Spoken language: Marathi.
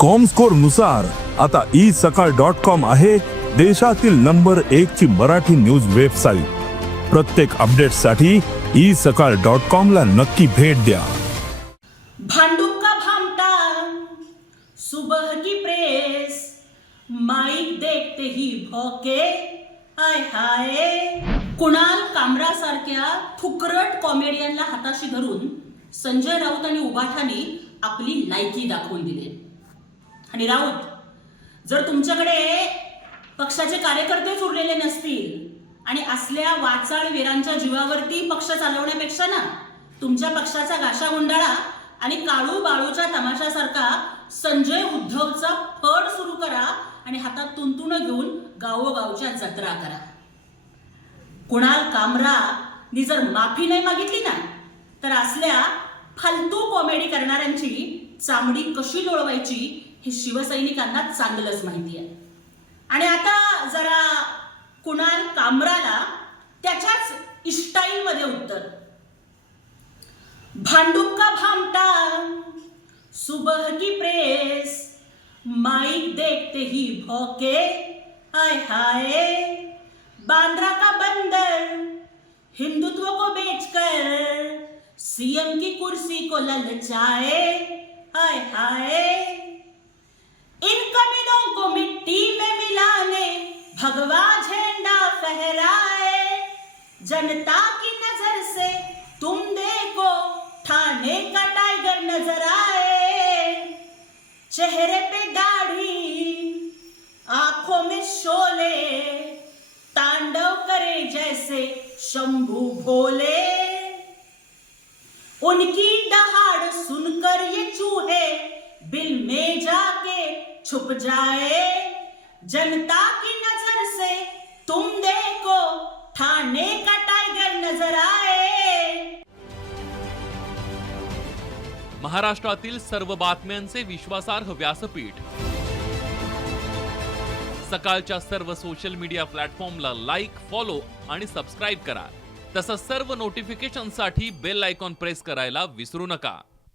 कॉमस्कोरनुसार आता ई सकाळ डॉट कॉम आहे देशातील नंबर एक ची मराठी न्यूज वेबसाईट प्रत्येक अपडेटसाठी ई सकाळ डॉट कॉम ला नक्की भेट द्या. भांडुप का भामटा? सुबह की प्रेस माईक देखते ही भोके. हाय हाय. कुणाल कामरा सारख्या फुकरट कॉमेडियनला हाताशी धरून संजय राऊत आणि उबाठानी आपली लायकी दाखवून दिली. आणि राऊत जर तुमच्याकडे पक्षाचे कार्यकर्तेच उरलेले नसतील आणि असल्या वाचाळ वीरांच्या जीवावरती पक्ष चालवण्यापेक्षा ना तुमच्या पक्षाचा गाशा गुंडाळा आणि काळू बाळूच्या तमाशासारखा संजय उद्धवचा फड सुरू करा आणि हातात तुंतुण घेऊन गावोगावच्या जत्रा करा. कुणाल कामरा नी जर माफी नाही मागितली ना तर असल्या फालतू कॉमेडी करणाऱ्यांची चामडी कशी लोळवायची हे शिवसैनिकांना चांगलंच माहिती आहे. आणि आता जरा कुणाल कामराला त्याच्याच इश्टाईलमध्ये उत्तर. भांडुका भामटा? सुबह की प्रेस. माइक देखते ही भौके. हाय हाय. बांद्रा का बंदर? हिंदुत्व को बेचकर. सीएम की कुर्सी को ललचाए. हाय हाय. इन कमीनों को मिट्टी में मिलाने भगवा झंडा फहराए। जनता की नज़र से तुम देखो, ठाणे का टाइगर नज़र आए। चेहरे पे दाढ़ी आँखों में शोले, तांडव करे जैसे शंभु भोले। उनकी दहाड़ सुनकर ये चूहे बिल में जाके छुप जाए जनता की नजर से। तुम देखो ठाणे का टाइगर नजर आए। महाराष्ट्रातील सर्व बातम्यांचे विश्वासार्ह व्यासपीठ. सकाळच्या सर्व सोशल मीडिया प्लॅटफॉर्मला लाईक फॉलो आणि सबस्क्राईब करा. तसंच सर्व नोटिफिकेशनसाठी बेल आयकॉन प्रेस करायला विसरू नका.